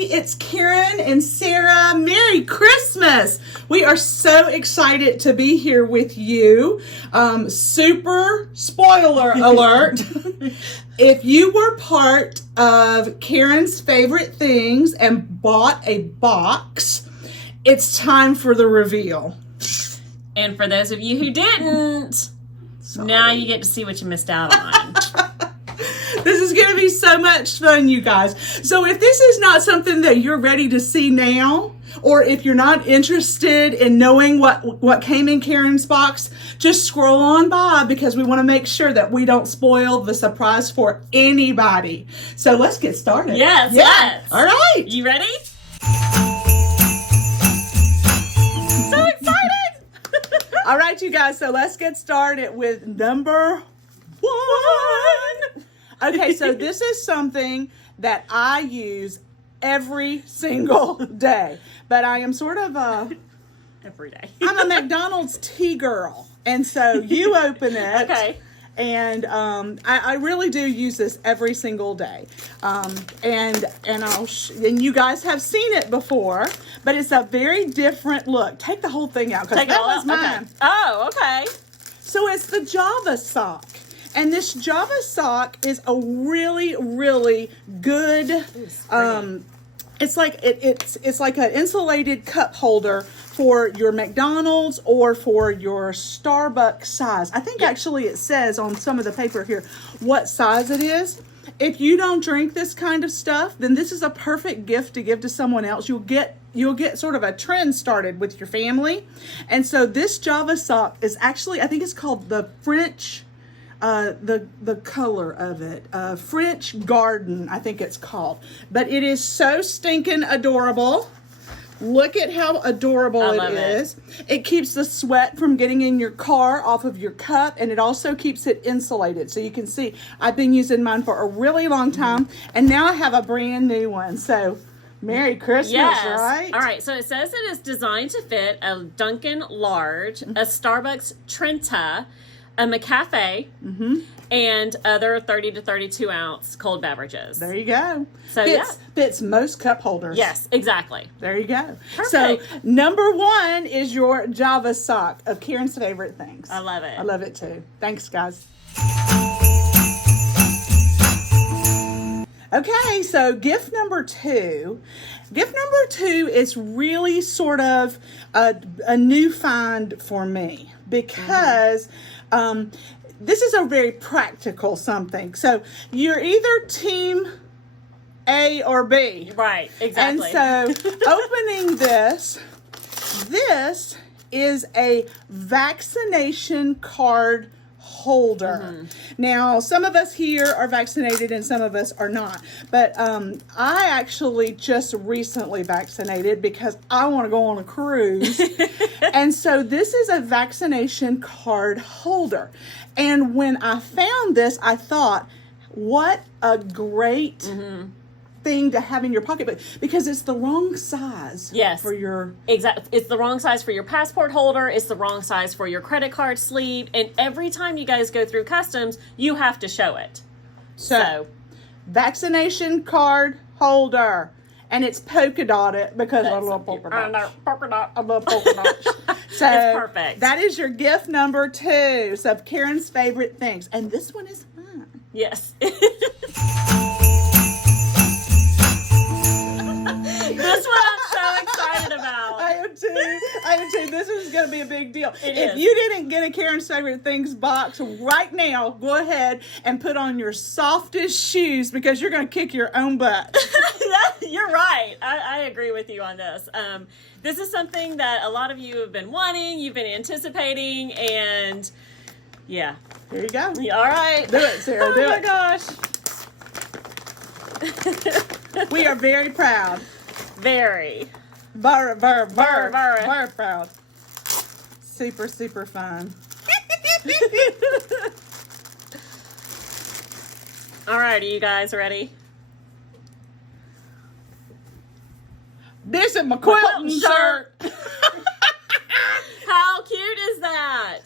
It's Karen and Sarah. Merry Christmas. We are so excited to be here with you. Super spoiler alert. If you were part of Karen's favorite things and bought a box, it's time for the reveal. And for those of you who didn't, now you get to see what you missed out on. This is going to be so much fun, you guys. So if this is not something that you're ready to see now, or if you're not interested in knowing what came in Karen's box, just scroll on by because we want to make sure that we don't spoil the surprise for anybody. So let's get started. Yes, let's. All right. You ready? So excited. All right, you guys. So let's get started with number 1. Okay, so this is something that I use every single day, but I am sort of every day. I'm a McDonald's tea girl, and so you open it. Okay. And I really do use this every single day, and you guys have seen it before, but it's a very different look. Take the whole thing out because that was mine. Okay. Oh, okay. So it's the Java sock. And this Java sock is a really, really good. It's like it's like an insulated cup holder for your McDonald's or for your Starbucks size. I think actually it says on some of the paper here what size it is. If you don't drink this kind of stuff, then this is a perfect gift to give to someone else. You'll get sort of a trend started with your family. And so this Java sock is actually, I think it's called the French. The color of it, French Garden, I think it's called, but it is so stinking adorable. Look at how adorable it is. It keeps the sweat from getting in your car off of your cup, and it also keeps it insulated. So you can see I've been using mine for a really long time, and now I have a brand new one. So Merry Christmas, right? All right, so it says it is designed to fit a Dunkin' Large, a Starbucks Trenta, a McCafe, and other 30 to 32 ounce cold beverages. There you go. So fits most cup holders. Yes, exactly. There you go. Perfect. So number 1 is your Java sock of Karen's favorite things. I love it. I love it too. Thanks, guys. Okay, so gift number 2. Gift number 2 is really sort of a new find for me because this is a very practical something. So you're either team A or B. Right, exactly. And so opening this is a vaccination card holder. Now, some of us here are vaccinated and some of us are not. But I actually just recently vaccinated because I want to go on a cruise. And so this is a vaccination card holder. And when I found this, I thought, what a great thing to have in your pocket, because it's the wrong size. Yes. For your it's the wrong size for your passport holder. It's the wrong size for your credit card sleeve. And every time you guys go through customs, you have to show it. So vaccination card holder, and it's polka dotted because I love polka dots. I love polka dots. So it's perfect. That is your gift number 2. So Karen's favorite things, and this one is mine. Yes. This one I'm so excited about. I am too. This is going to be a big deal. If is. you didn't get a Karen's Favorite Things box right now, go ahead and put on your softest shoes because you're going to kick your own butt. You're right. I agree with you on this. This is something that a lot of you have been wanting, you've been anticipating, and yeah. Here you go. All right. Do it, Sarah. Do it. Oh my gosh. We are very proud. Very. Very proud. Super, super fun. All right, are you guys ready? This is my quilting shirt. How cute is that?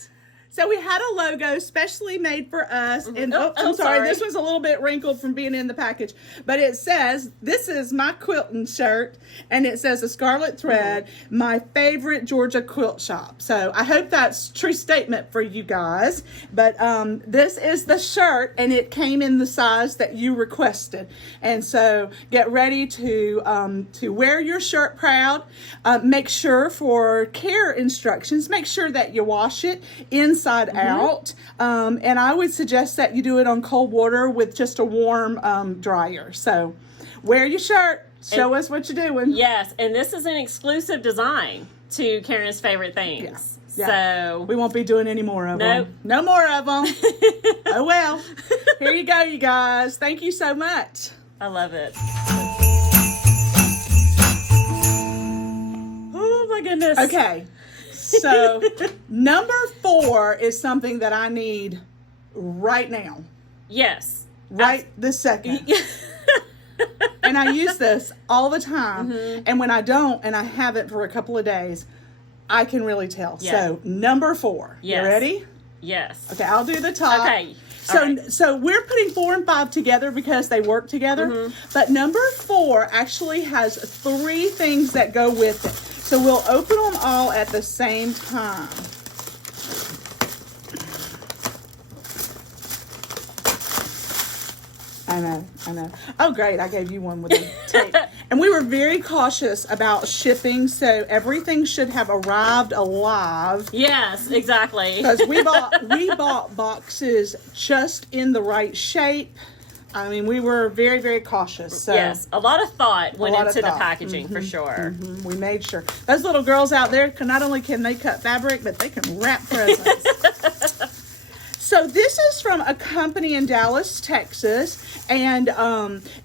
So we had a logo specially made for us, and I'm sorry, this one's a little bit wrinkled from being in the package, but it says, "This is my quilting shirt," and it says, "A scarlet thread, my favorite Georgia quilt shop." So I hope that's a true statement for you guys. But this is the shirt, and it came in the size that you requested, and so get ready to wear your shirt proud. Make sure for care instructions, make sure that you wash it inside out, and I would suggest that you do it on cold water with just a warm dryer. So wear your shirt, show us what you're doing. Yes, and this is an exclusive design to Karen's Favorite Things. Yeah. So we won't be doing any more of them. No more of them. Oh well. Here you go, you guys. Thank you so much. I love it. Oh my goodness. Okay. So, number 4 is something that I need right now. Yes. Right this second. And I use this all the time. And when I don't, and I haven't for a couple of days, I can really tell. Yes. So, number 4. Yes. You ready? Yes. Okay, I'll do the top. Okay. So we're putting 4 and 5 together because they work together. But number 4 actually has 3 things that go with it. So we'll open them all at the same time. I know. Oh, great. I gave you one with the tape. And we were very cautious about shipping, so everything should have arrived alive. Yes, exactly. Because we bought boxes just in the right shape. I mean, we were very, very cautious. So yes, a lot of thought went into the packaging for sure. We made sure. Those little girls out there, not only can they cut fabric, but they can wrap presents. So this is from a company in Dallas, Texas, and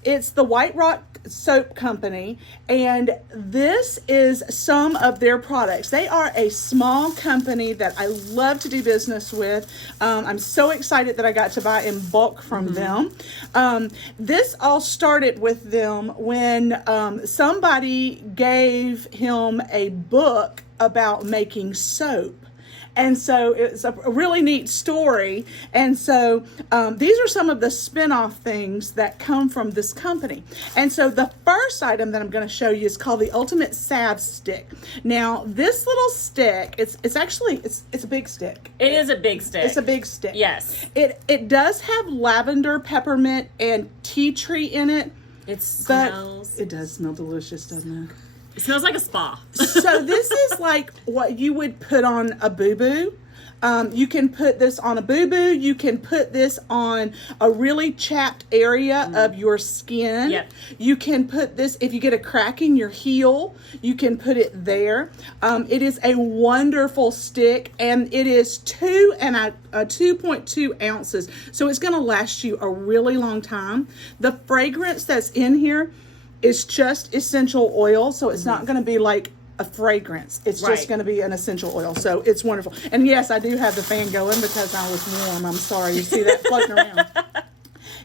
it's the White Rock Soap Company, and this is some of their products. They are a small company that I love to do business with. I'm so excited that I got to buy in bulk from them. This all started with them when somebody gave him a book about making soap. And so it's a really neat story. And so these are some of the spin-off things that come from this company. And so the first item that I'm going to show you is called the Ultimate Salve Stick. Now, this little stick, it's a big stick. It is a big stick. It's a big stick. Yes. It does have lavender, peppermint, and tea tree in it. It smells. It does smell delicious, doesn't it? It smells like a spa. So this is like what you would put on a boo-boo. You can put this on a boo-boo. You can put this on a really chapped area of your skin. Yep. You can put this, if you get a crack in your heel, you can put it there. It is a wonderful stick, and it is 2.2 ounces. So it's going to last you a really long time. The fragrance that's in here is just essential oil, so it's not going to be like a fragrance. It's just going to be an essential oil. So it's wonderful. And yes, I do have the fan going because I was warm. I'm sorry. You see that floating around.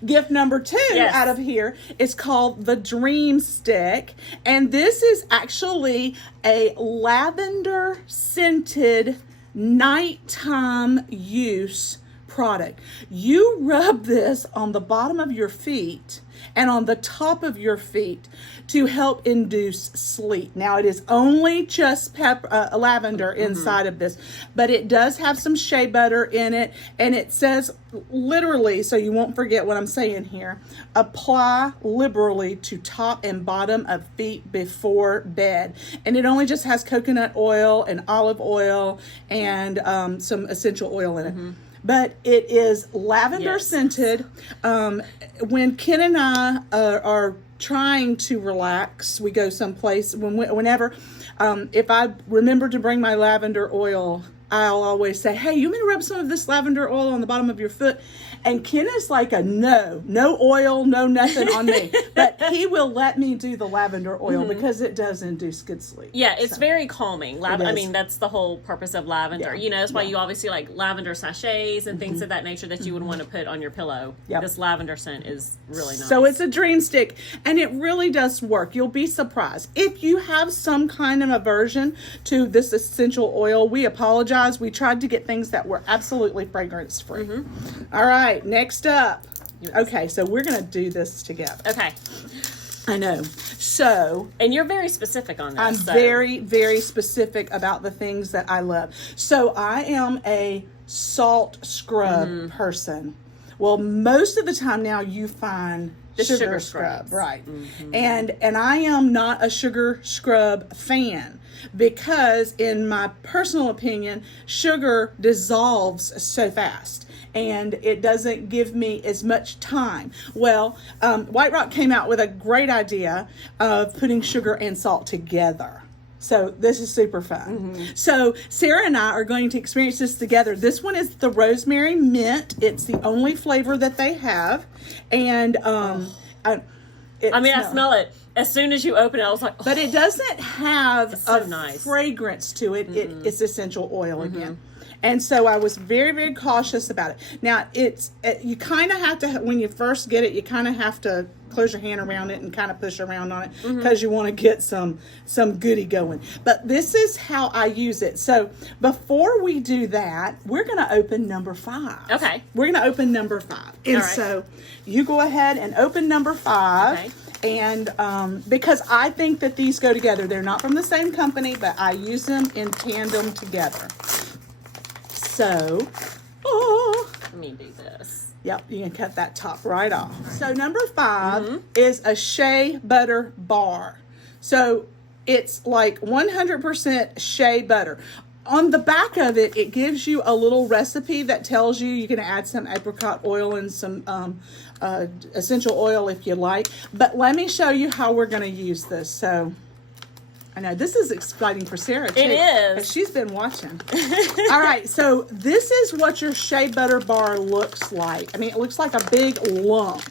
Gift number 2 out of here is called the Dream Stick. And this is actually a lavender scented nighttime use product. You rub this on the bottom of your feet and on the top of your feet to help induce sleep. Now, it is only just lavender inside of this, but it does have some shea butter in it, and it says literally, so you won't forget what I'm saying here, apply liberally to top and bottom of feet before bed. And it only just has coconut oil and olive oil and some essential oil in it. But it is lavender scented. When Ken and I are trying to relax, we go someplace, whenever, if I remember to bring my lavender oil, I'll always say, hey, you want me to rub some of this lavender oil on the bottom of your foot? And Ken is like no oil, no nothing on me. But he will let me do the lavender oil because it does induce good sleep. Yeah, it's very calming. I mean, that's the whole purpose of lavender. Yeah. You know, that's why you obviously like lavender sachets and things of that nature that you would want to put on your pillow. Yep. This lavender scent is really nice. So it's a dream stick, and it really does work. You'll be surprised. If you have some kind of aversion to this essential oil, we apologize. guys, we tried to get things that were absolutely fragrance free. All right, next up. Okay, so we're going to do this together. Okay. I know. So, and you're very specific on this. I'm very, very specific about the things that I love. So I am a salt scrub person. Well, most of the time now you find the sugar scrub, right? And I am not a sugar scrub fan because, in my personal opinion, sugar dissolves so fast. And it doesn't give me as much time. Well, White Rock came out with a great idea of putting sugar and salt together. So this is super fun. So Sarah and I are going to experience this together. This one is the rosemary mint. It's the only flavor that they have. And I smell it. As soon as you open it, I was like, oh. But it doesn't have so a nice. fragrance to it. It's essential oil again. And so I was very, very cautious about it. Now, you kind of have to, when you first get it, you kind of have to close your hand around it and kind of push around on it because you want to get some goodie going. But this is how I use it. So before we do that, we're going to open number 5. Okay. We're going to open number 5. And so you go ahead and open number 5. Okay. And because I think that these go together. They're not from the same company, but I use them in tandem together. So, let me do this. Yep, you can cut that top right off. So number 5 is a shea butter bar. So it's like 100% shea butter. On the back of it, it gives you a little recipe that tells you can add some apricot oil and some essential oil if you like. But let me show you how we're going to use this. So I know this is exciting for Sarah too. It is. 'Cause she's been watching. All right, so this is what your shea butter bar looks like. I mean, it looks like a big lump.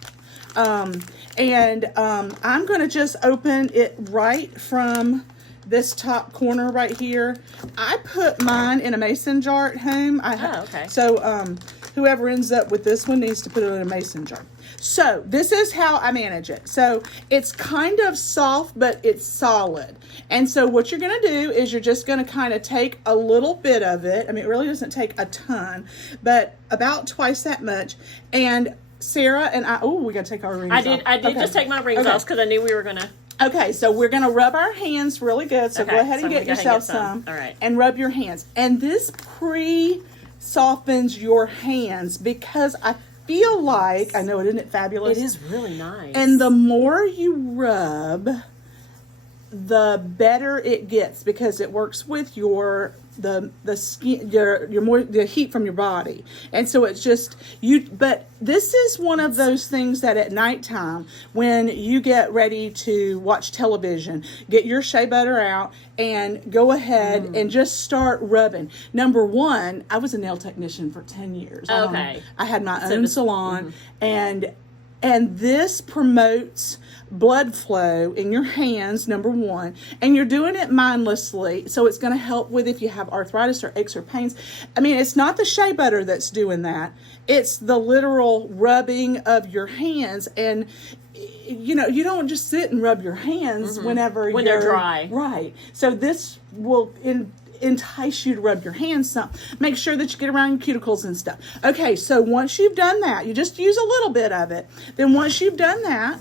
I'm going to just open it right from this top corner right here. I put mine in a mason jar at home. Okay. So whoever ends up with this one needs to put it in a mason jar. So this is how I manage it. So it's kind of soft, but it's solid. And so what you're going to do is you're just going to kind of take a little bit of it. I mean, it really doesn't take a ton, but about twice that much. And Sarah and we got to take our rings off. I did just take my rings off because I knew we were going to. Okay, so we're going to rub our hands really good. So go ahead and get yourself some. All right. And rub your hands. And this softens your hands because I feel like, I know, isn't it fabulous? It is really nice. And the more you rub, the better it gets because it works with the skin, the heat from your body. And so it's just but this is one of those things that at nighttime when you get ready to watch television, get your shea butter out and go ahead and just start rubbing. Number 1, I was a nail technician for 10 years. Okay. I had my own salon and this promotes blood flow in your hands, number 1, and you're doing it mindlessly, so it's going to help with if you have arthritis or aches or pains. I mean, it's not the shea butter that's doing that. It's the literal rubbing of your hands, and you don't just sit and rub your hands when they're dry. Right. So this will entice you to rub your hands some. Make sure that you get around your cuticles and stuff. Okay, so once you've done that, you just use a little bit of it. Then once you've done that,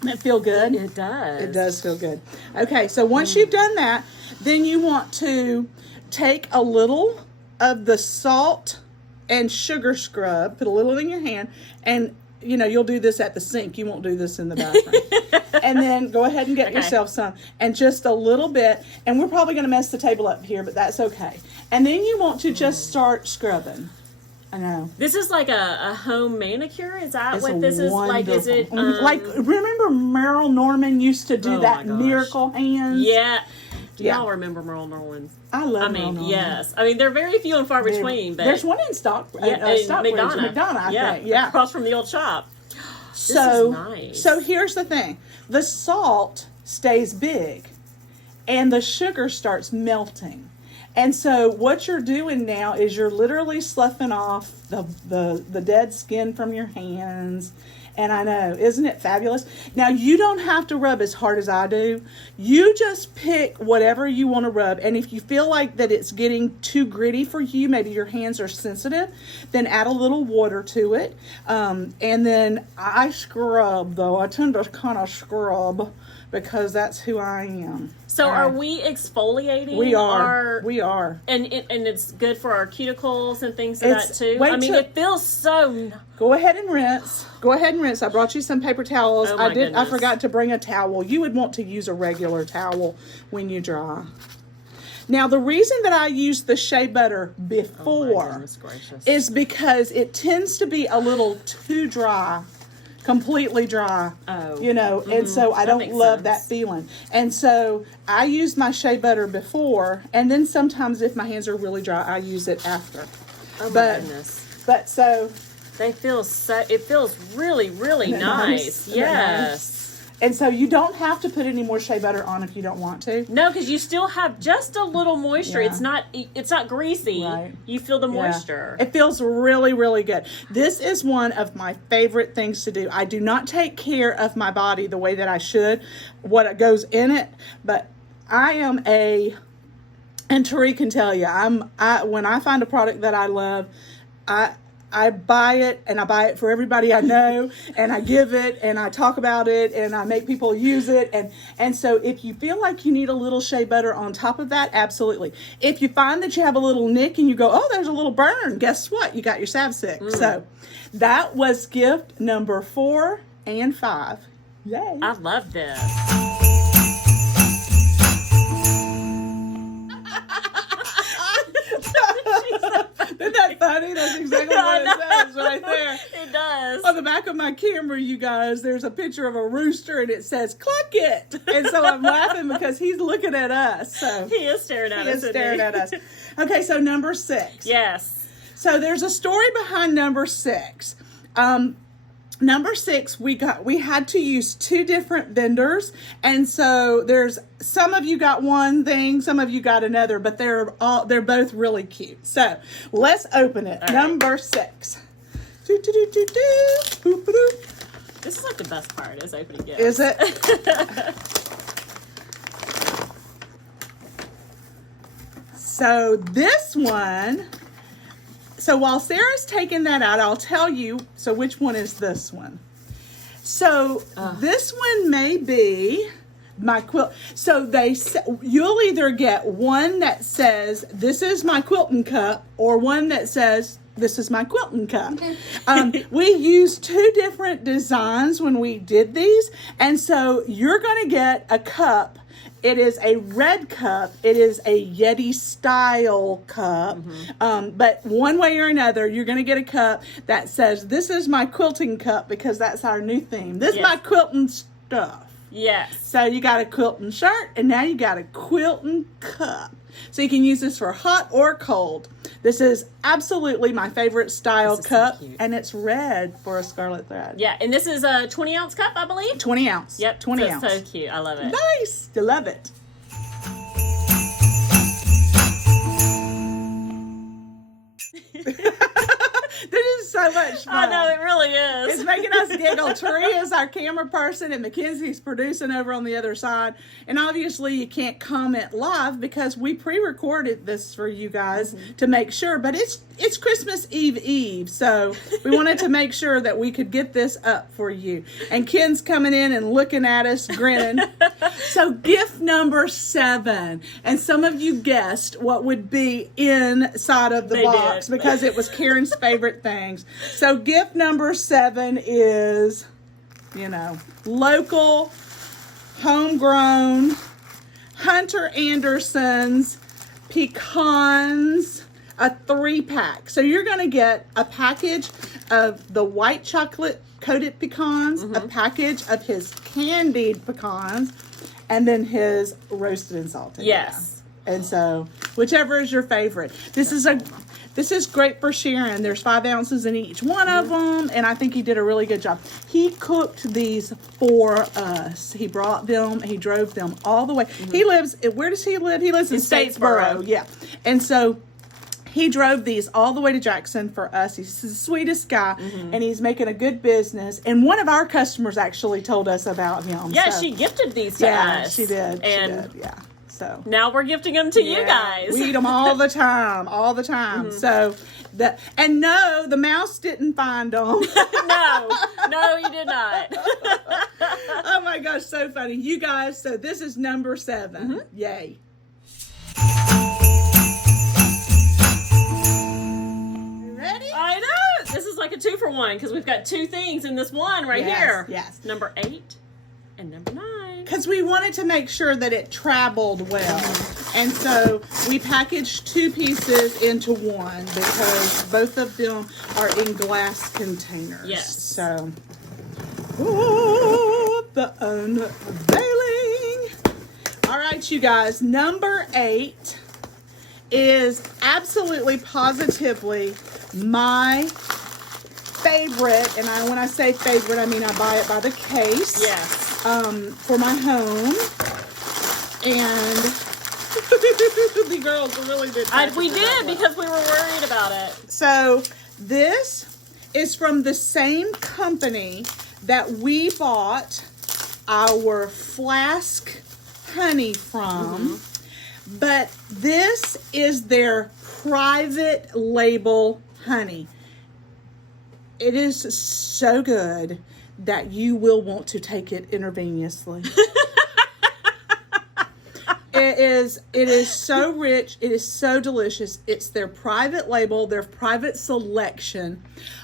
doesn't it feel good? It does. It does feel good. Okay, so once you've done that, then you want to take a little of the salt and sugar scrub, put a little in your hand, and you'll do this at the sink. You won't do this in the bathroom. And then go ahead and get yourself some. And just a little bit. And we're probably going to mess the table up here, but that's okay. And then you want to just start scrubbing. I know. This is like a home manicure? Is that what this is? Like, is it... like, remember Merle Norman used to do that miracle hands? Yeah. Do y'all remember Merle Norman's? I love Merle Norman. Yes. I mean, they're very few and far between. But there's one in Stockbridge, McDonough, I think. Yeah. Across from the old shop. So, this is nice. So here's the thing. The salt stays big and the sugar starts melting. And so what you're doing now is you're literally sloughing off the dead skin from your hands And I know, isn't it fabulous? Now, you don't have to rub as hard as I do. You just pick whatever you want to rub. And if you feel like that it's getting too gritty for you, maybe your hands are sensitive, then add a little water to it. And then I scrub, though. I tend to kind of scrub because that's who I am. So are we exfoliating? We are. And it's good for our cuticles and things like that too? I mean, it feels so... Go ahead and rinse. I brought you some paper towels. Oh my goodness. I forgot to bring a towel. You would want to use a regular towel when you dry. Now, the reason that I use the shea butter before is because it tends to be a little too dry. Completely dry, and so I don't love that feeling. And so I use my shea butter before, and then sometimes if my hands are really dry, I use it after. Oh my goodness! But so it feels really, really nice. Yes. And so you don't have to put any more shea butter on if you don't want to. No, because you still have just a little moisture. Yeah. It's not greasy. Right. You feel the moisture. It feels really, really good. This is one of my favorite things to do. I do not take care of my body the way that I should, what goes in it, but I am and Tari can tell you, when I find a product that I love, I buy it, and I buy it for everybody I know, and I give it, and I talk about it, and I make people use it. And so if you feel like you need a little shea butter on top of that, absolutely. If you find that you have a little nick and you go, oh, there's a little burn, guess what? You got your salve stick. So that was gift number 4 and 5. Yay. I love this. Isn't that funny? That's exactly what it says right there. It does. On the back of my camera, you guys, there's a picture of a rooster and it says, cluck it. And so I'm laughing because he's looking at us. So he is staring at us. Okay, so number 6. Yes. So there's a story behind number 6. Number 6, we had to use 2 different vendors, and so there's some of you got one thing, some of you got another, but they're both really cute. So let's open it. All number right. 6. This is like the best part is opening gifts. Is it? So this one. So while Sarah's taking that out, I'll tell you, so which one is this one? So this one may be my quilt. So you'll either get one that says, this is my quilting cup, or one that says, this is my quilting cup. We used 2 different designs when we did these. And so you're going to get a cup. It is a red cup. It is a Yeti style cup. But one way or another, you're going to get a cup that says, this is my quilting cup, because that's our new theme. This is my quilting stuff. Yes. So you got a quilting shirt, and now you got a quilting cup. So you can use this for hot or cold. This is absolutely my favorite style cup, so and it's red for a scarlet thread. Yeah, and this is a 20-ounce cup, I believe? 20 ounce. Yep, 20 ounce. So cute. I love it. Nice. I love it. This is so much fun. I know, it really is. It's making us giggle. Taria is our camera person, and Mackenzie's producing over on the other side. And obviously, you can't comment live because we pre-recorded this for you guys to make sure. But it's Christmas Eve, so we wanted to make sure that we could get this up for you. And Ken's coming in and looking at us, grinning. So gift number 7, and some of you guessed what would be inside of the box because it was Karen's favorite things. So gift number 7 is, local, homegrown, Hunter Anderson's pecans, a 3-pack. So you're going to get a package of the white chocolate coated pecans, a package of his candied pecans, and then his roasted and salted. Yes. And so whichever is your favorite. This is great for sharing. There's 5 ounces in each one of them, and I think he did a really good job. He cooked these for us. He brought them. He drove them all the way. He lives. Where does he live? He lives in Statesboro. Yeah, and so He drove these all the way to Jackson for us. He's the sweetest guy, and he's making a good business. And one of our customers actually told us about him. Yeah, so. she gifted these to us. She did. And she did, yeah. So now we're gifting them to you guys. We eat them all the time, all the time. So no, the mouse didn't find them. No, you did not. Oh my gosh, so funny. You guys, so this is number 7. Yay. Ready? I know. This is like a 2-for-1 because we've got 2 things in this one right here. Yes. Number 8 and number 9. Because we wanted to make sure that it traveled well. And so we packaged 2 pieces into one because both of them are in glass containers. Yes. So, ooh, the unveiling. All right, you guys. Number 8 is absolutely positively my favorite. And when I say favorite, I mean I buy it by the case. Yes. For my home, and the girls really did. We did because we were worried about it. So this is from the same company that we bought our flask honey from, but this is their private label honey. It is so good that you will want to take it intravenously. It is so rich. It is so delicious. It's their private label, their private selection.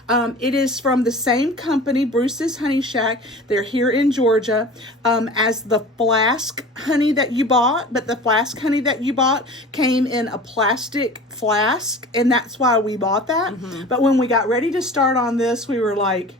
It is from the same company, Bruce's Honey Shack. They're here in Georgia, as the flask honey that you bought. But the flask honey that you bought came in a plastic flask, and that's why we bought that. But when we got ready to start on this, we were like,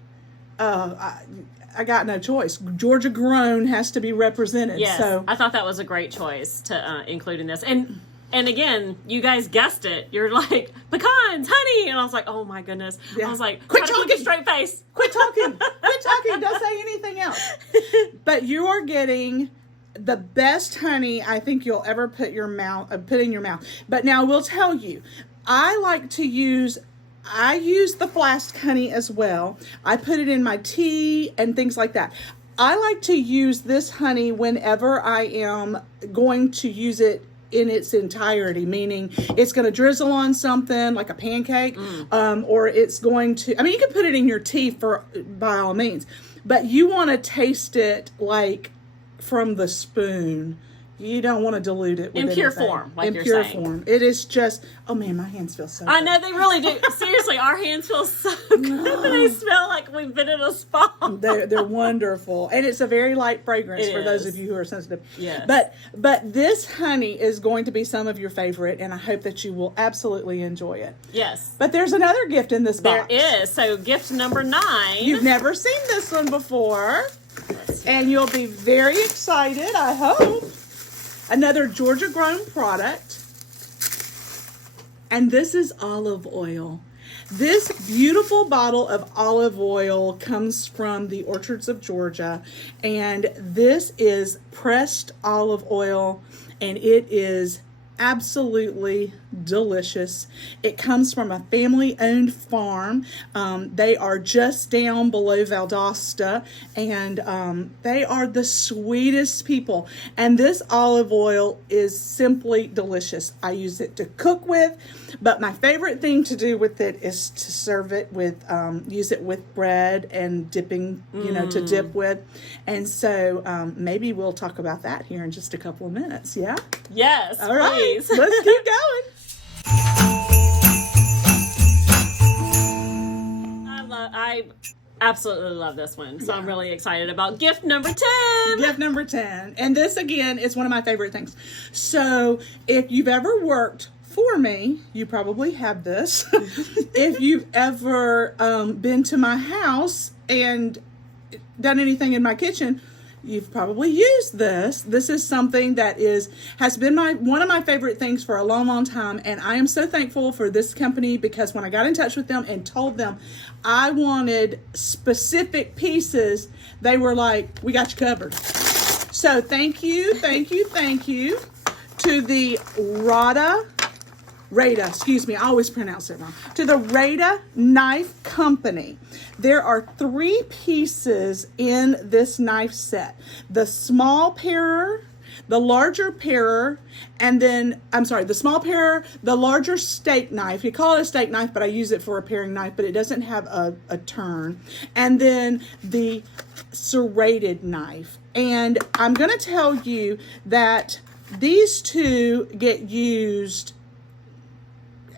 I got no choice. Georgia grown has to be represented. Yes, So I thought that was a great choice to include in this. And again, you guys guessed it. You're like, pecans, honey. And I was like, oh my goodness. Yeah. I was like, Quit try to keep talking. a straight face. Quit talking. Quit talking. Don't say anything else. But you are getting the best honey I think you'll ever put in your mouth. But now I will tell you, I use the flask honey as well. I put it in my tea and things like that. I like to use this honey whenever I am going to use it in its entirety, meaning it's going to drizzle on something like a pancake, or it's going to, you can put it in your tea by all means, but you want to taste it like from the spoon. You don't want to dilute it with in pure anything. form, like in you're pure saying. form. It is just, oh man, my hands feel so good. I know they really do. Seriously, our hands feel so good. They smell like we've been in a spa. They're wonderful, and it's a very light fragrance for those of you who are sensitive. Yes. But this honey is going to be some of your favorite, and I hope that you will absolutely enjoy it. Yes. But there's another gift in this box. There is. So gift number 9. You've never seen this one before, and you'll be very excited, I hope. Another Georgia grown product, and this is olive oil. This beautiful bottle of olive oil comes from the orchards of Georgia, and this is pressed olive oil, and it is absolutely delicious. It comes from a family-owned farm. They are just down below Valdosta, and they are the sweetest people. And this olive oil is simply delicious. I use it to cook with, but my favorite thing to do with it is to serve it with, use it with bread and dipping, to dip with. And so maybe we'll talk about that here in just a couple of minutes. Yeah? Yes, All right. please. Let's keep going. I absolutely love this one. So I'm really excited about gift number 10. Gift number 10. And this, again, is one of my favorite things. So if you've ever worked for me, you probably have this. If you've ever been to my house and done anything in my kitchen, you've probably used this. This is something that has been one of my favorite things for a long, long time. And I am so thankful for this company, because when I got in touch with them and told them I wanted specific pieces, they were like, we got you covered. So thank you to the Rada Rada, excuse me, I always pronounce it wrong. To the Rada Knife Company. There are 3 pieces in this knife set. The small parer, the larger parer, and then, the small parer, the larger steak knife. You call it a steak knife, but I use it for a paring knife, but it doesn't have a turn. And then the serrated knife. And I'm going to tell you that these 2 get used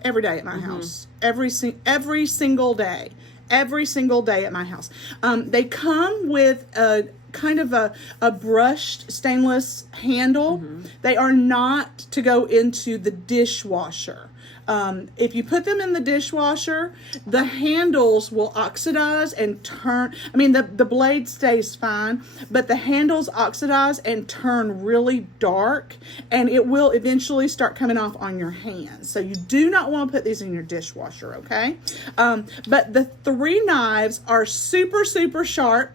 every day at my house. Every single day. Every single day at my house. They come with a kind of a brushed stainless handle. They are not to go into the dishwasher. If you put them in the dishwasher, the handles will oxidize and turn. I mean, the blade stays fine, but the handles oxidize and turn really dark, and it will eventually start coming off on your hands. So you do not want to put these in your dishwasher, okay? But the 3 knives are super, super sharp.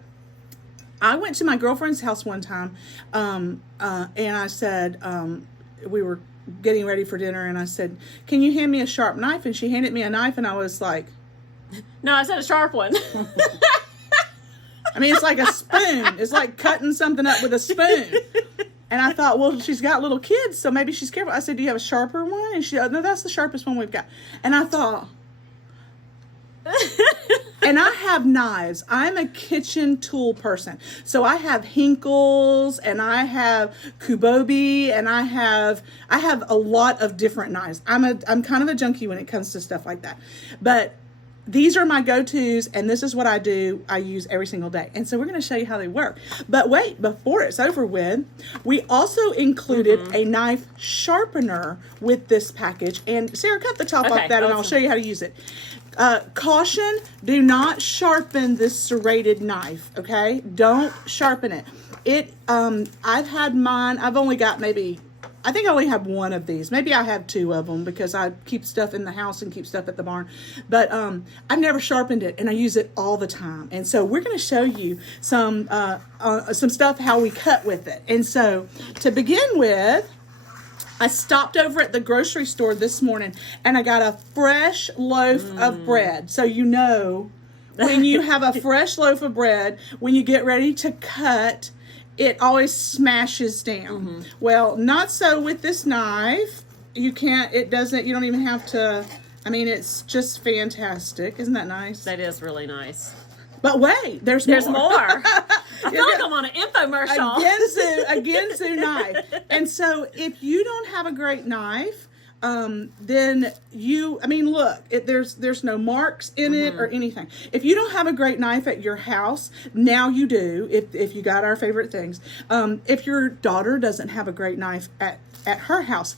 I went to my girlfriend's house one time, and I said, we were getting ready for dinner, and I said, can you hand me a sharp knife? And she handed me a knife, and I was like, no, I said a sharp one. I mean, it's like a spoon. It's like cutting something up with a spoon. And I thought, well, she's got little kids, so maybe she's careful. I said, do you have a sharper one? And she said, no, that's the sharpest one we've got. And I thought, and I have knives. I'm a kitchen tool person. So I have Hinkles, and I have Kubobi, and I have a lot of different knives. I'm kind of a junkie when it comes to stuff like that. But these are my go-tos, and this is what I do. I use every single day. And so we're going to show you how they work. But wait, before it's over with, we also included a knife sharpener with this package. And Sarah, cut the top off that, and I'll show you how to use it. Caution, do not sharpen this serrated knife, okay? Don't sharpen it. I've had mine, I've only got I think I only have 1 of these. Maybe I have 2 of them because I keep stuff in the house and keep stuff at the barn. But I've never sharpened it, and I use it all the time. And so we're going to show you some stuff, how we cut with it. And so to begin with, I stopped over at the grocery store this morning, and I got a fresh loaf of bread. So you know, when you have a fresh loaf of bread, when you get ready to cut, it always smashes down. Well, not so with this knife. You don't even have to, I mean, it's just fantastic. Isn't that nice? That is really nice. But wait, there's more. I feel like I'm on an infomercial. A Ginsu knife. And so if you don't have a great knife, then look, there's no marks in it or anything. If you don't have a great knife at your house, now you do, if you got our favorite things. If your daughter doesn't have a great knife at her house,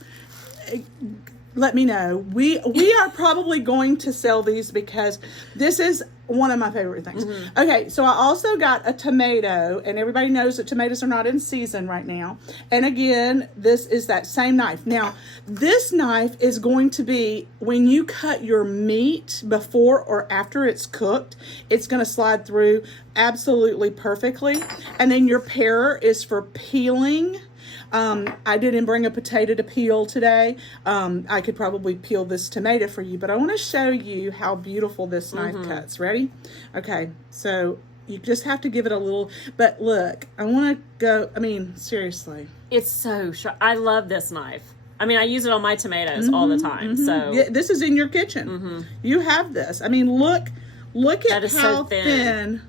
let me know. We are probably going to sell these because this is one of my favorite things. Okay, so I also got a tomato, and everybody knows that tomatoes are not in season right now. And again, this is that same knife. Now, this knife is going to be, when you cut your meat before or after it's cooked, it's going to slide through absolutely perfectly. And then your parer is for peeling. I didn't bring a potato to peel today. I could probably peel this tomato for you, but I want to show you how beautiful this knife cuts. Ready? Okay, so you just have to give it a little, but look, I want to go, seriously. It's so sharp. I love this knife. I mean, I use it on my tomatoes all the time. So yeah, this is in your kitchen. You have this. I mean, look at how thin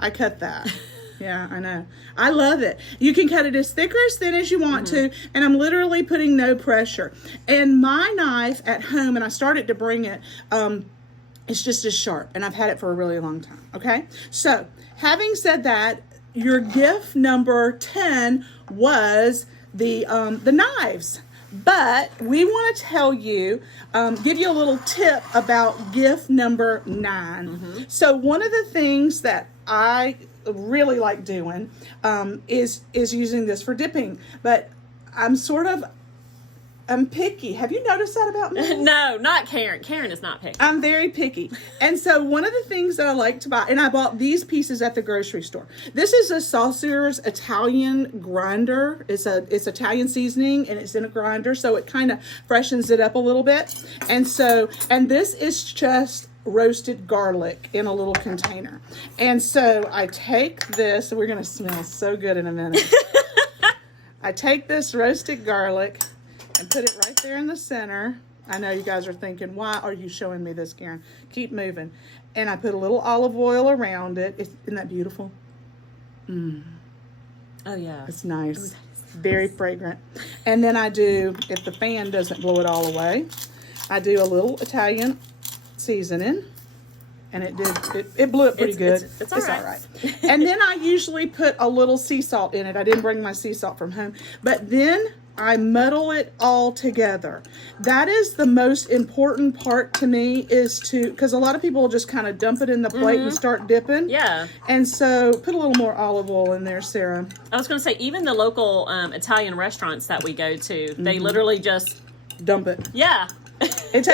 I cut that. Yeah, I know. I love it. You can cut it as thick or as thin as you want to, and I'm literally putting no pressure. And my knife at home, and I started to bring it, it's just as sharp, and I've had it for a really long time, okay? So, having said that, your gift number 10 was the knives. But we want to tell you, give you a little tip about gift number 9. So one of the things that I really like doing is using this for dipping. But I'm sort of I'm picky. Have you noticed that about me? No, not Karen. Karen is not picky. I'm very picky. And so one of the things that I like to buy, and I bought these pieces at the grocery store. This is a Saucier's Italian grinder. It's Italian seasoning, and it's in a grinder, so it kind of freshens it up a little bit. And this is just roasted garlic in a little container. And so I take this, we're going to smell so good in a minute. I take this roasted garlic and put it right there in the center. I know you guys are thinking, why are you showing me this, Karen? Keep moving. And I put a little olive oil around it. Isn't that beautiful? Oh, yeah. It's nice. Very fragrant. And then I do, if the fan doesn't blow it all away, I do a little Italian seasoning. And it blew it pretty good. It's all right. And then I usually put a little sea salt in it. I didn't bring my sea salt from home. But then I muddle it all together. That is the most important part to me, is because a lot of people will just kind of dump it in the plate and start dipping. Yeah. And so put a little more olive oil in there, Sarah. I was going to say, even the local Italian restaurants that we go to, they literally just dump it. Yeah. It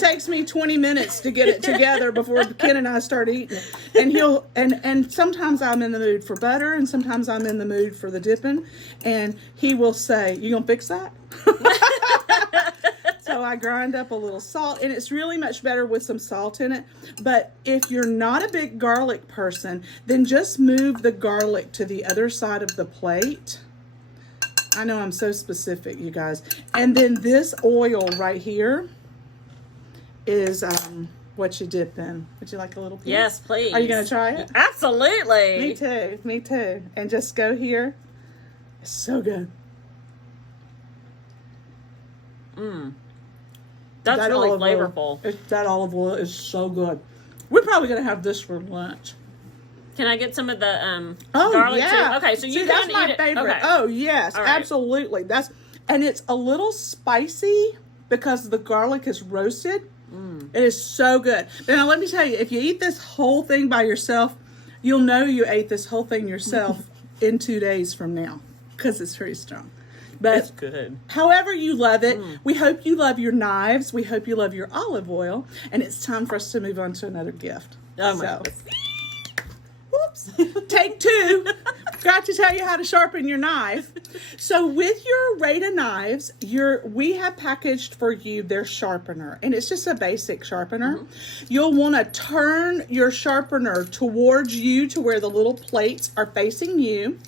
takes me 20 minutes to get it together before Ken and I start eating it. And sometimes I'm in the mood for butter, and sometimes I'm in the mood for the dipping, and he will say, "You gonna fix that?" So I grind up a little salt, and it's really much better with some salt in it. But if you're not a big garlic person, then just move the garlic to the other side of the plate. I know I'm so specific, you guys. And then this oil right here is what you dip in. Would you like a little piece? Yes, please. Are you going to try it? Absolutely. Me too. Me too. And just go here. It's so good. That's That really olive oil- flavorful. that olive oil is so good. We're probably going to have this for lunch. Can I get some of the Oh, garlic yeah. too? Okay, so you that's can my eat it. favorite. Okay. Oh, yes, All right. absolutely. And it's a little spicy because the garlic is roasted. It is so good. Now, let me tell you, if you eat this whole thing by yourself, you'll know you ate this whole thing yourself in 2 days from now, because it's very strong. But It's good. however you love it, we hope you love your knives. We hope you love your olive oil. And it's time for us to move on to another gift. Oh, my goodness. Whoops. Take two. Got to tell you how to sharpen your knife. So with your Rada knives, we have packaged for you their sharpener, and it's just a basic sharpener. You'll want to turn your sharpener towards you to where the little plates are facing you.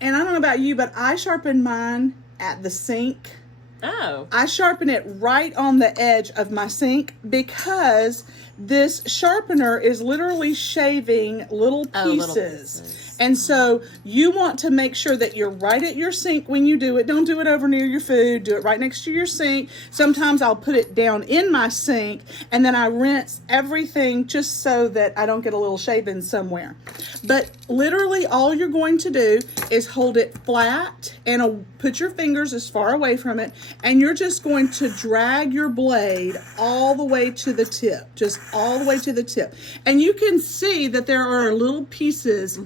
And I don't know about you, but I sharpen mine at the sink. Oh. I sharpen it right on the edge of my sink because this sharpener is literally shaving little pieces. And so you want to make sure that you're right at your sink when you do it. Don't do it over near your food. Do it right next to your sink. Sometimes I'll put it down in my sink, and then I rinse everything just so that I don't get a little shaving somewhere. But literally all you're going to do is hold it flat and put your fingers as far away from it, and you're just going to drag your blade all the way to the tip, just all the way to the tip. And you can see that there are little pieces.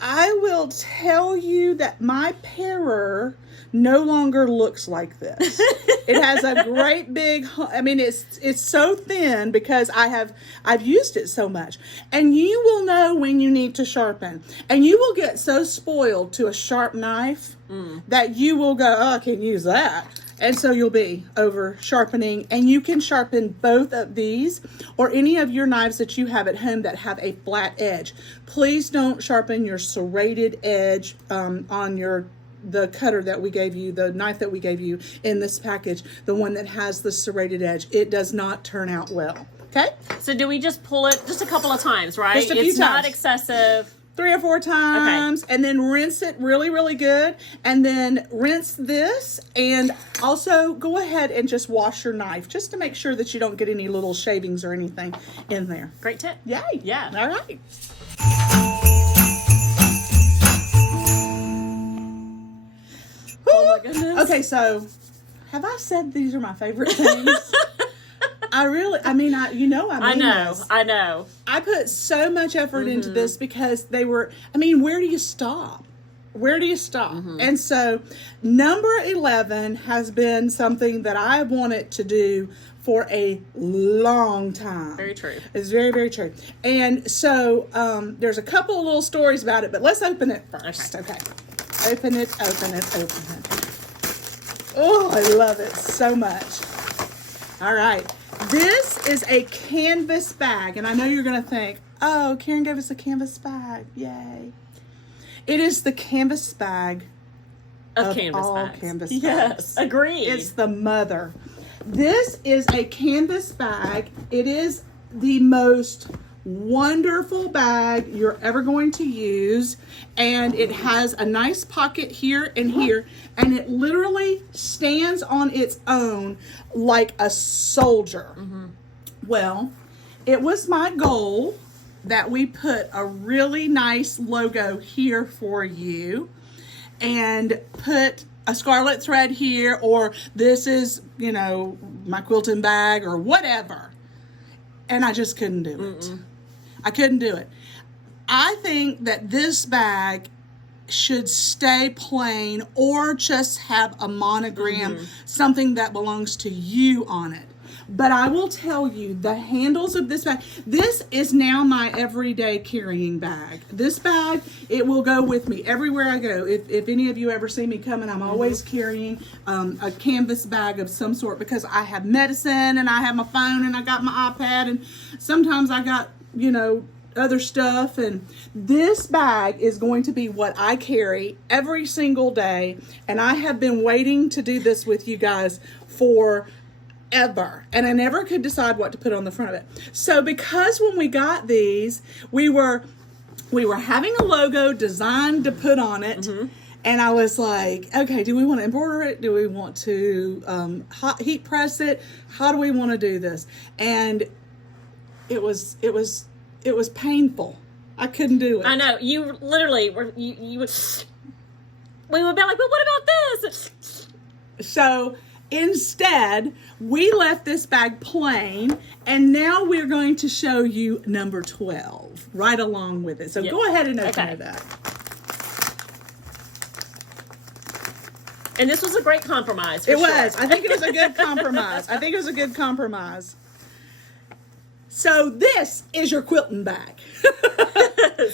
I will tell you that my parer no longer looks like this. It has a great big, it's so thin because I've used it so much. And you will know when you need to sharpen. And you will get so spoiled to a sharp knife that you will go, oh, I can use that. And so you'll be over sharpening, and you can sharpen both of these or any of your knives that you have at home that have a flat edge. Please don't sharpen your serrated edge on the cutter that we gave you, the knife that we gave you in this package, the one that has the serrated edge. It does not turn out well. Okay? So do we just pull it just a couple of times, right? Just a few It's not times. Excessive. 3 or 4 times, and then rinse it really, really good, and then rinse this, and also go ahead and just wash your knife just to make sure that you don't get any little shavings or anything in there. Great tip. Yay. Yeah. All right. Oh my goodness. Okay, so have I said these are my favorite things? I know. I put so much effort into this because where do you stop? where do you stop? And so number 11 has been something that I wanted to do for a long time. Very true. It's very, very true. And so there's a couple of little stories about it, but let's open it first. Okay. Open it. Oh, I love it so much. All right. This is a canvas bag, and I know you're going to think, oh, Karen gave us a canvas bag. Yay. It is the canvas bag of canvas all bags. canvas Yes, bags. agreed. It's the mother. This is a canvas bag. It is the most wonderful bag you're ever going to use, and it has a nice pocket here and here, and it literally stands on its own like a soldier. Well, it was my goal that we put a really nice logo here for you and put a scarlet thread here, or this is, you know, my quilting bag or whatever. And I just couldn't do it. I couldn't do it. I think that this bag should stay plain or just have a monogram, something that belongs to you on it. But I will tell you, the handles of this bag, this is now my everyday carrying bag. This bag, it will go with me everywhere I go. If any of you ever see me coming, I'm always carrying a canvas bag of some sort, because I have medicine and I have my phone and I got my iPad, and sometimes I got, you know, other stuff. And this bag is going to be what I carry every single day. And I have been waiting to do this with you guys for ever, and I never could decide what to put on the front of it. So because when we got these, we were having a logo designed to put on it, and I was like, okay, do we want to embroider it? Do we want to heat press it? How do we want to do this? And it was painful. I couldn't do it. I know, you literally were. You would. We would be like, but what about this? So instead, we left this bag plain, and now we're going to show you number 12 right along with it. So go ahead and open it up. And this was a great compromise. It was. I think it was a good compromise. So this is your quilting bag.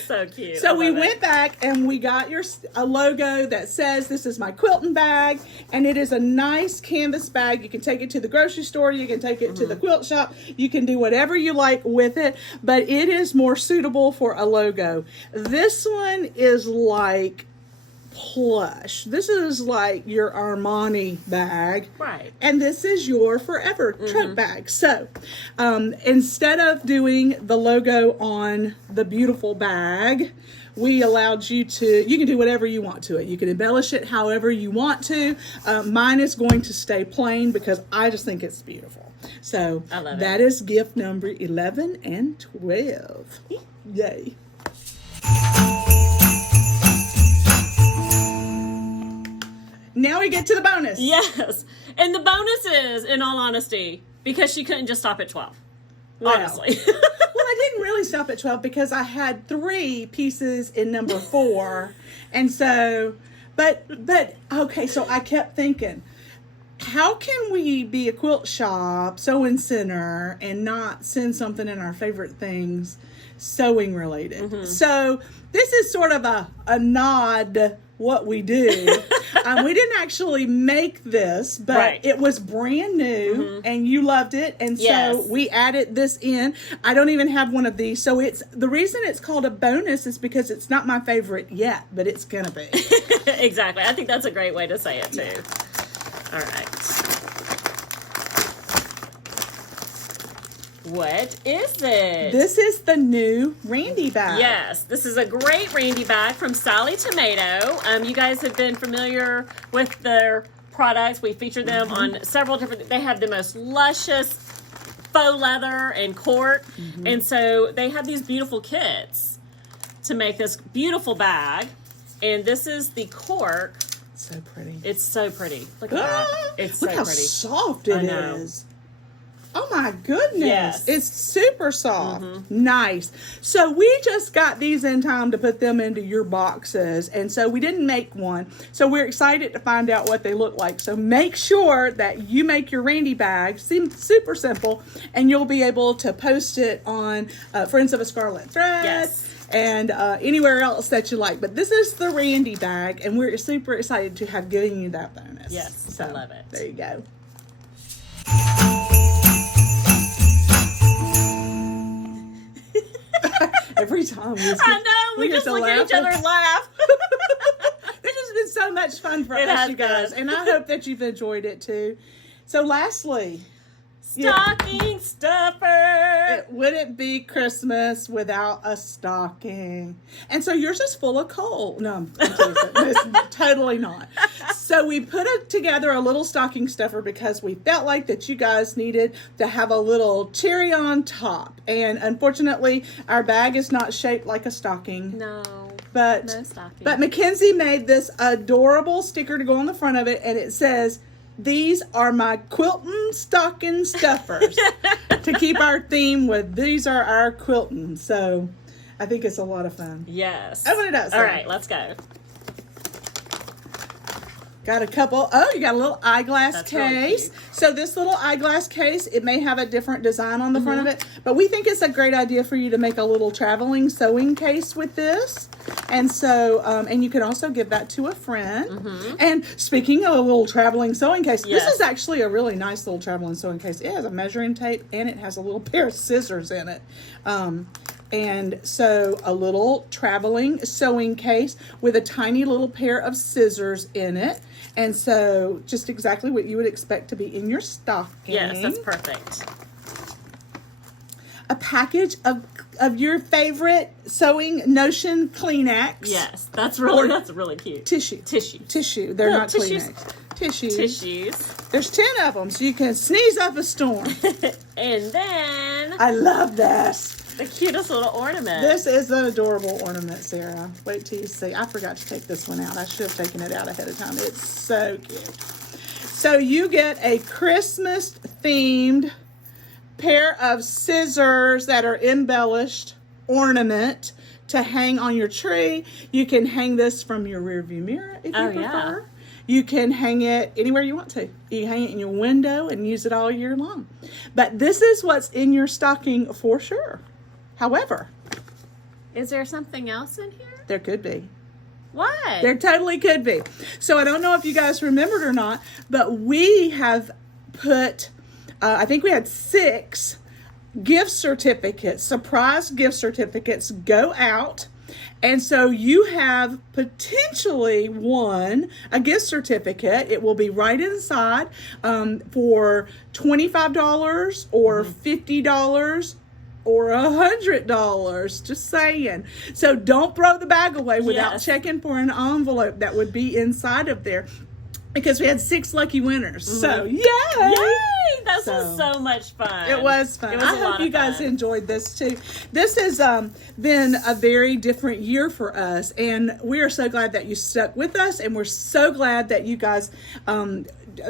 So cute. So we went back and we got a logo that says this is my quilting bag, and it is a nice canvas bag. You can take it to the grocery store, you can take it to the quilt shop, you can do whatever you like with it, but it is more suitable for a logo. This one is like plush. This is like your Armani bag. Right. And this is your forever tote bag. So instead of doing the logo on the beautiful bag, we allowed you can do whatever you want to it. You can embellish it however you want to. Mine is going to stay plain because I just think it's beautiful. So I love that it. is gift number 11 and 12. Yay. Now we get to the bonus. Yes. And the bonus is, in all honesty, because she couldn't just stop at 12. Honestly. Well, I didn't really stop at 12 because I had 3 pieces in number 4. And so, but okay, so I kept thinking, how can we be a quilt shop, sewing center, and not send something in our favorite things sewing related? So this is sort of a nod what we do. We didn't actually make this, but it was brand new and you loved it, and so we added this in. I don't even have one of these, so it's the reason it's called a bonus is because it's not my favorite yet, but it's gonna be. Exactly. I think that's a great way to say it too. All right. What is it? This is the new Randy bag. Yes, this is a great Randy bag from Sally Tomato. You guys have been familiar with their products. We featured them on several different. They have the most luscious faux leather and cork, and so they have these beautiful kits to make this beautiful bag. And this is the cork. So pretty. It's so pretty. Look at that. It's so Look how pretty. soft it is. Oh my goodness. Yes. It's super soft. Nice. So we just got these in time to put them into your boxes. And so we didn't make one. So we're excited to find out what they look like. So make sure that you make your Randy bag. Seems super simple. And you'll be able to post it on Friends of a Scarlet Thread. Yes. And anywhere else that you like. But this is the Randy bag. And we're super excited to have given you that bonus. Yes. So, I love it. There you go. Every time we just look at each other and laugh. This has been so much fun for It us, has you guys, been. and I hope that you've enjoyed it too. So, lastly, Stocking stuffer. it wouldn't be Christmas without a stocking. And so yours is full of coal. No, I'm teasing. It's totally not. So we put together a little stocking stuffer because we felt like that you guys needed to have a little cherry on top. And unfortunately, our bag is not shaped like a stocking. No. But, No stocking. but Mackenzie made this adorable sticker to go on the front of it, and it says, "These are my quilting stocking stuffers," to keep our theme with "These are our quilting." So I think it's a lot of fun. Yes. Open it up, All Sarah. right, let's go. Got a couple. Oh, you got a little eyeglass That's really case. cute. So this little eyeglass case, it may have a different design on the front of it, but we think it's a great idea for you to make a little traveling sewing case with this. And so, and you can also give that to a friend. And speaking of a little traveling sewing case, Yes. this is actually a really nice little traveling sewing case. It has a measuring tape and it has a little pair of scissors in it. And so a little traveling sewing case with a tiny little pair of scissors in it. And so just exactly what you would expect to be in your stocking. Yes, that's perfect. A package of your favorite sewing Notion Kleenex. Yes, that's really cute. Tissue. Tissue. They're Little not tissues. Kleenex. Tissues. Tissues. There's 10 of them, so you can sneeze up a storm. And then I love this. the cutest little ornament. This is an adorable ornament, Sarah. Wait till you see. I forgot to take this one out. I should have taken it out ahead of time. It's so cute. So you get a Christmas themed pair of scissors that are embellished ornament to hang on your tree. You can hang this from your rearview mirror if you prefer. You can hang it anywhere you want to. You can hang it in your window and use it all year long. But this is what's in your stocking for sure. However, Is there something else in here? there could be. What? There totally could be. So I don't know if you guys remembered or not, but we have put, I think we had 6 gift certificates, surprise gift certificates go out. And so you have potentially won a gift certificate. It will be right inside for $25 or $50 or $100. Just saying. So don't throw the bag away without Yes. checking for an envelope that would be inside of there. Because we had 6 lucky winners. So, yay! Yay! This So, was so much fun. It was fun. It was I a hope lot you of guys fun. enjoyed this too. This has been a very different year for us, and we are so glad that you stuck with us, and we're so glad that you guys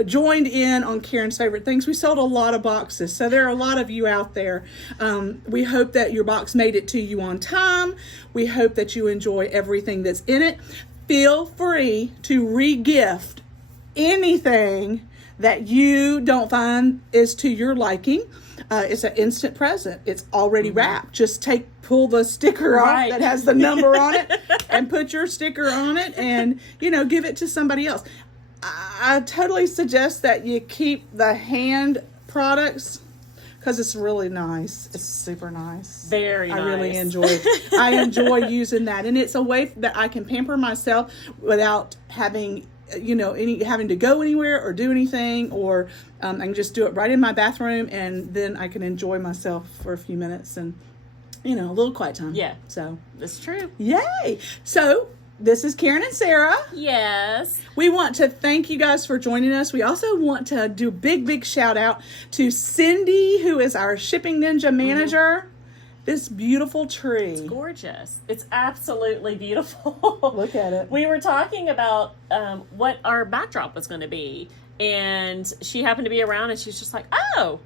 joined in on Karen's Favorite Things. We sold a lot of boxes, so there are a lot of you out there. We hope that your box made it to you on time. We hope that you enjoy everything that's in it. Feel free to re-gift anything that you don't find is to your liking. It's an instant present. It's already wrapped. Just pull the sticker Right. off that has the number on it and put your sticker on it and, give it to somebody else. I totally suggest that you keep the hand products because it's really nice. It's super nice. Very nice. I really enjoy it. I enjoy using that. And it's a way that I can pamper myself without having having to go anywhere or do anything, or I can just do it right in my bathroom, and then I can enjoy myself for a few minutes and, a little quiet time. Yeah. So, That's true. yay. So, this is Karen and Sarah. Yes. We want to thank you guys for joining us. We also want to do a big shout out to Cindy, who is our shipping ninja manager. This beautiful tree. Gorgeous. It's absolutely beautiful. Look at it. We were talking about what our backdrop was going to be, and she happened to be around, and she's just like, "Oh,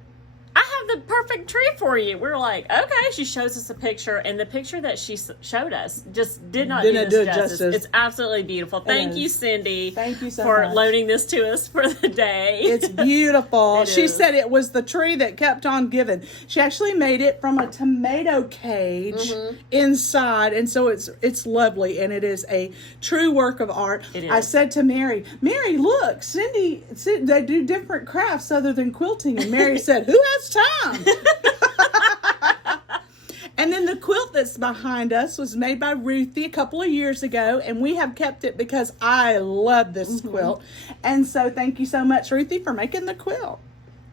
I have the perfect tree for you. We're like, okay. She shows us a picture, and the picture that she showed us just did not do this justice. It's absolutely beautiful. Thank you, Cindy. Thank you so for much. loaning this to us for the day. It's beautiful. It She is. said it was the tree that kept on giving. She actually made it from a tomato cage inside, and so it's lovely, and it is a true work of art. It is. I said to Mary, look, Cindy, they do different crafts other than quilting, and Mary said, who has time? And then the quilt that's behind us was made by Ruthie a couple of years ago, and we have kept it because I love this quilt. And so thank you so much, Ruthie, for making the quilt.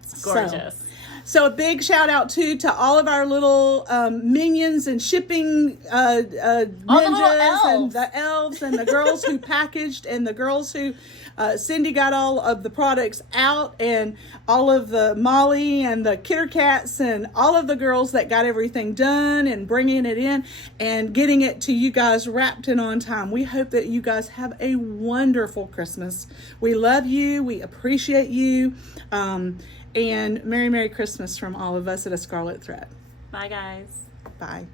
It's gorgeous. So a big shout out to all of our little minions and shipping ninjas and the elves and the girls who packaged and the girls who Cindy got all of the products out, and all of the Molly and the Kitter Cats and all of the girls that got everything done and bringing it in and getting it to you guys wrapped and on time. We hope that you guys have a wonderful Christmas. We love you. We appreciate you. And Merry Christmas from all of us at A Scarlet Thread. Bye, guys. Bye.